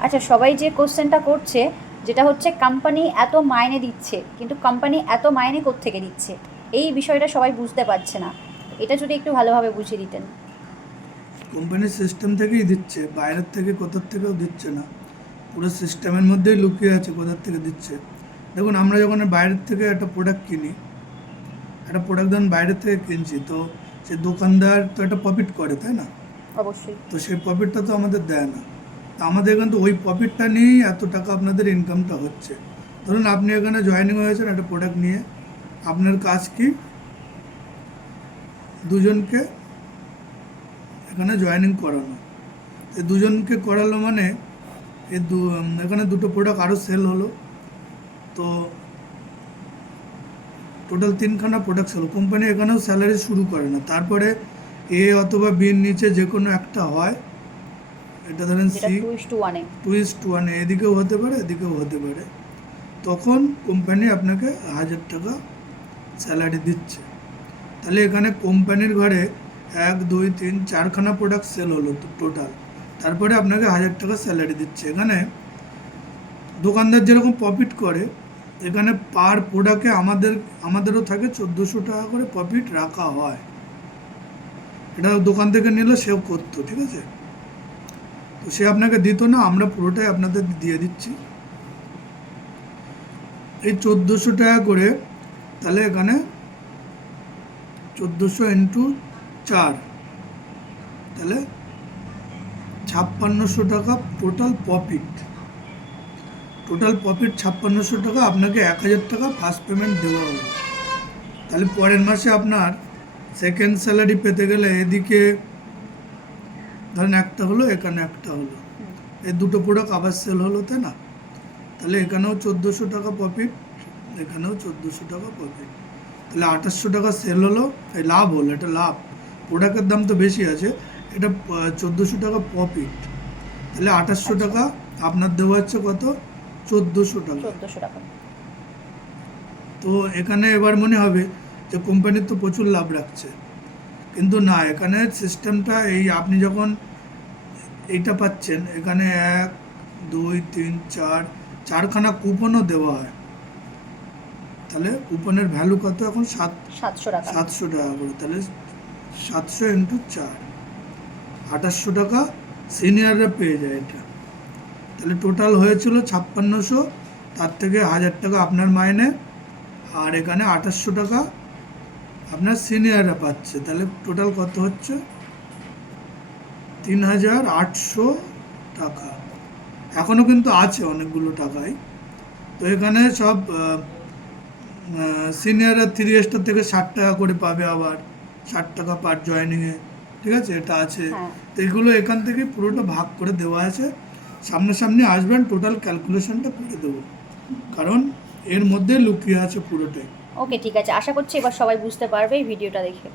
আচ্ছা সবাই যে কোশ্চেনটা করছে যেটা হচ্ছে কোম্পানি এত মাইনে দিচ্ছে কিন্তু কোম্পানি এত মাইনে থেকে দিচ্ছে? এই বিষয়টা সবাই বুঝতে পারছে না। এটা যদি একটু ভালোভাবে বুঝিয়ে দিতেন। কোম্পানির সিস্টেম থেকেই দিচ্ছে বাইরের থেকে কোথার থেকেও দিচ্ছে না। পুরো সিস্টেমের মধ্যেই লুকিয়ে আছে কোথার থেকে দিচ্ছে। দেখুন আমরা যখন বাইরের থেকে একটা প্রোডাক্ট কিনি একটা প্রোডাক্ট যখন বাইরের থেকে কিনছি তো সে দোকানদার তো একটা প্রফিট করে তাই না? অবশ্যই। তো সেই প্রফিটটা তো আমাদের দেয় না। তা আমাদের এখানে তো ওই প্রফিটটা নিয়েই এত টাকা আপনাদের ইনকামটা হচ্ছে। ধরুন আপনি এখানে জয়েনিং হয়েছেন একটা প্রোডাক্ট নিয়ে, আপনার কাজ কি? দুজনকে এখানে জয়েনিং করানো। এই দুজনকে করালো মানে এই দু, এখানে দুটো প্রোডাক্ট আরও সেল হলো। তো টোটাল তিনখানা প্রোডাক্ট সেল কোম্পানি এখানেও স্যালারি শুরু করে না। তারপরে এ অথবা বির নিচে যে কোনো একটা হয়। এটা ধরেন সি টু ইস টু ওয়ানে এদিকেও হতে পারে এদিকেও হতে পারে। তখন কোম্পানি আপনাকে হাজার টাকা স্যালারি দিচ্ছে। তাহলে এখানে কোম্পানির ঘরে এক দুই তিন চারখানা প্রোডাক্ট সেল হলো টোটাল তারপরে আপনাকে হাজার টাকা স্যালারি দিচ্ছে। এখানে দোকানদার যেরকম প্রফিট করে এখানে পার প্রোডাক্টে আমাদের আমাদেরও থাকে চোদ্দোশো টাকা করে প্রফিট রাখা হয়। এটা দোকান থেকে নিলে সেও করতো ঠিক আছে? তো সে আপনাকে দিত না, আমরা পুরোটাই আপনাদের দিয়ে দিচ্ছি। এই চোদ্দোশো টাকা করে, তাহলে এখানে চোদ্দোশো ইন্টু চার, তাহলে ছাপ্পান্নশো টাকা টোটাল প্রফিট টোটাল প্রফিট ছাপ্পান্নশো টাকা, আপনাকে এক হাজার টাকা ফার্স্ট পেমেন্ট দেওয়া হবে। তাহলে পরের মাসে আপনার সেকেন্ড স্যালারি পেতে গেলে এদিকে ধরেন একটা হলো এখানে একটা হলো। এই দুটো প্রোডাক্ট আবার সেল হলো তাই না? তাহলে এখানেও চোদ্দোশো টাকা প্রফিট এখানেও চোদ্দোশো টাকা প্রফিট তাহলে আঠাশশো টাকা সেল হলো এই লাভ হলো এটা লাভ। প্রোডাক্টের দাম তো বেশি আছে এটা চোদ্দোশো টাকা প্রফিট তাহলে আঠাশশো টাকা আপনার দেওয়া হচ্ছে কত? চোদ্দোশো টাকা। তো এখানে এবার মনে হবে যে কোম্পানির তো প্রচুর লাভ রাখছে। কিন্তু না এখানে সিস্টেমটা এই আপনি যখন এইটা পাচ্ছেন এখানে এক দুই তিন চার চারখানা কুপনও দেওয়া হয়। তাহলে কুপনের ভ্যালু কত এখন? সাত সাতশো টাকা। সাতশো টাকা করে। তাহলে সাতশো ইন্টু চার। আঠাশশো টাকা সিনিয়ররা পেয়ে যায় এটা। তাহলে টোটাল হয়েছিল ছাপ্পান্নশো তার থেকে হাজার টাকা আপনার মাইনে। আর এখানে আঠাশশো টাকা আপনার সিনিয়ররা পাচ্ছে। তাহলে টোটাল কত হচ্ছে? তিন হাজার আটশো টাকা। এখনও কিন্তু আছে অনেকগুলো টাকাই। তো এখানে সব সিনিয়ররা থ্রি স্টার থেকে ষাট টাকা করে পাবে আবার। ষাট টাকা পার জয়নিংয়ে ঠিক আছে? এটা আছে। হ্যাঁ। তো এগুলো এখান থেকে পুরোটা ভাগ করে দেওয়া আছে। সামনাসামনি আসবেন টোটাল ক্যালকুলেশনটা করে দেবো। কারণ এর মধ্যে লুকিয়ে আছে পুরোটাই। ওকে ঠিক আছে। আশা করছি এবার সবাই বুঝতে পারবে এই ভিডিওটা দেখে।